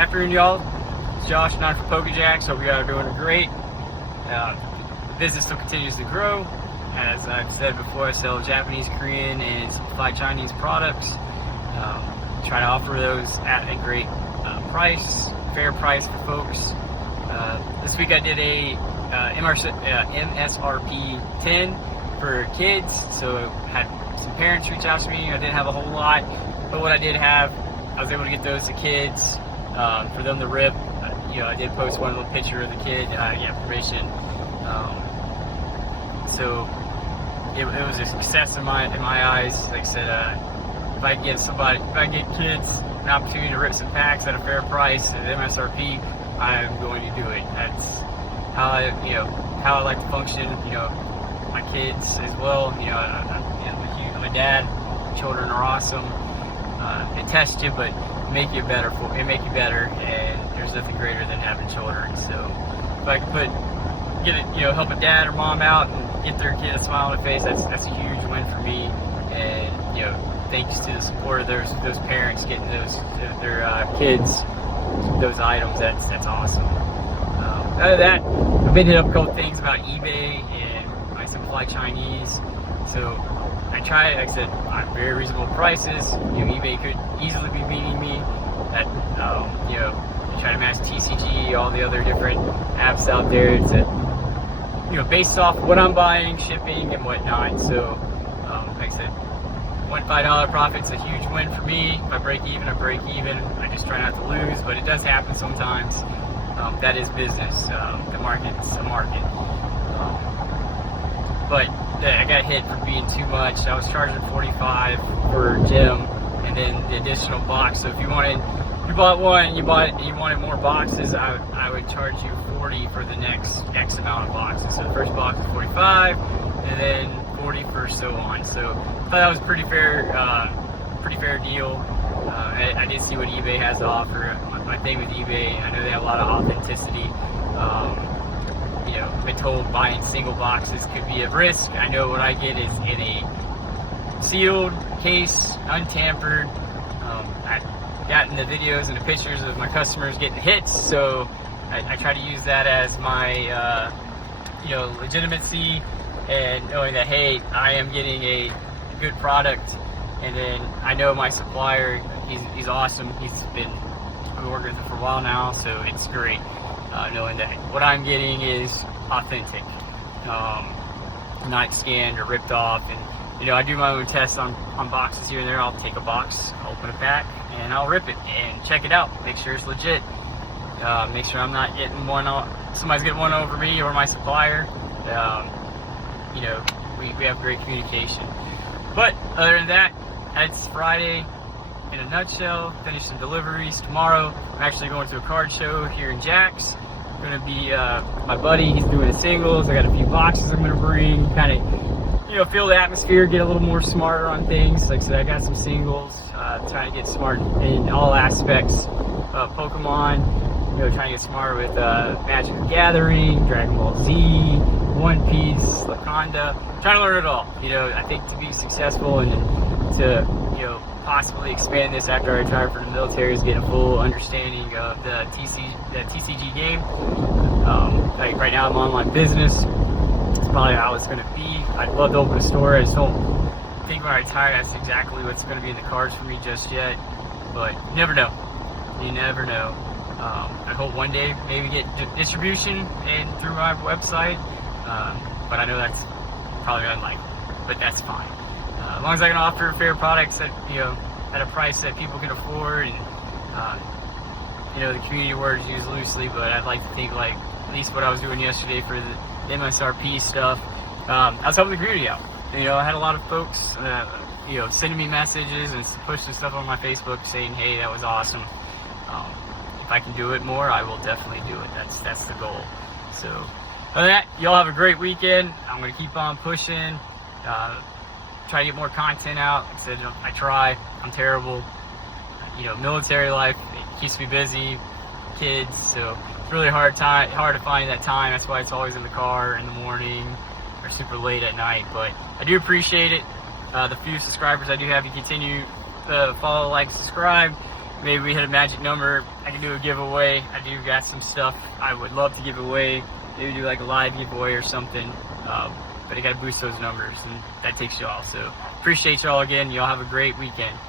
afternoon, y'all. It's Josh, not for PokéJax. Hope you guys are doing great. The business still continues to grow. As I've said before, I sell Japanese, Korean, and simplified Chinese products. Try to offer those at a great price, fair price for folks. This week I did a MSRP 10 for kids, so had some parents reach out to me. I didn't have a whole lot, but what I did have, I was able to get those to kids for them to rip. I did post one little picture of the kid, permission. So it was a success in my eyes. Like I said, if I get kids an opportunity to rip some packs at a fair price at MSRP, I'm going to do it. That's how I like to function. My kids as well. I'm a dad. Children are awesome. They test you, but make you better. And there's nothing greater than having children. So if I can help a dad or mom out and get their kid a smile on their face, that's a huge win for me. And thanks to the support of those parents getting their kids those items, that's awesome. Other than that, I've been hitting up a couple things about eBay and my simplified Chinese. So I try, like I said, on very reasonable prices. eBay could easily be beating me at, I try to match TCG, all the other different apps out there. It's based off what I'm buying, shipping, and whatnot. So, like I said, $1 profit's a huge win for me. If I break even, I break even. I just try not to lose, but it does happen sometimes. That is business. The market's a market. But I got hit for being too much. I was charging $45 for gym, and then the additional box. So if you bought one and you wanted more boxes, I would charge you $40 for the next X amount of boxes. So the first box is $45, and then $40 for so on. So I thought that was a pretty fair deal. I did see what eBay has to offer. My thing with eBay, I know they have a lot of authenticity. I've been told buying single boxes could be a risk. I know what I get is in a sealed case, untampered. I've gotten the videos and the pictures of my customers getting hits, so I try to use that as my legitimacy and knowing that, hey, I am getting a good product. And then I know my supplier, he's awesome. I've been working with him for a while now, so it's great knowing that what I'm getting is authentic, not scanned or ripped off. And I do my own tests on boxes here and there. I'll take a box, open a pack, and I'll rip it and check it out, make sure it's legit, make sure I'm not getting somebody's getting one over me or my supplier. We have great communication. But other than that, that's Friday in a nutshell. Finish some deliveries tomorrow. I'm actually going to a card show here in Jax. Going to be my buddy. He's doing the singles. I got a few boxes I'm going to bring. Kind of, feel the atmosphere, get a little more smarter on things. Like I said, I got some singles. Trying to get smart in all aspects of Pokemon. Trying to get smarter with Magic the Gathering, Dragon Ball Z, One Piece, Laconda. Trying to learn it all. I think to be successful and to possibly expand this after I retire from the military is getting a full understanding of the TCG game. Like right now I'm online business. It's probably how it's going to be. I'd love to open a store. I just don't think when I retire that's exactly what's going to be in the cards for me just yet. But you never know. You never know. I hope one day maybe get distribution and through my website. But I know that's probably unlikely. But that's fine. As long as I can offer fair products at at a price that people can afford, and the community word is used loosely, but I'd like to think like at least what I was doing yesterday for the MSRP stuff, I was helping the community out. I had a lot of folks sending me messages and pushing stuff on my Facebook saying, hey, that was awesome. If I can do it more, I will definitely do it. That's the goal. So other than that, y'all have a great weekend. I'm going to keep on pushing. Try to get more content out. Like I said, I try. I'm terrible. Military life, it keeps me busy. Kids, so it's really hard to find that time. That's why it's always in the car in the morning or super late at night. But I do appreciate it. The few subscribers I do have, you continue to follow, like, subscribe. maybe we hit a magic number, I can do a giveaway. I do got some stuff I would love to give away. Maybe do like a live giveaway or something. But I got to boost those numbers, and that takes y'all. So appreciate y'all again. Y'all have a great weekend.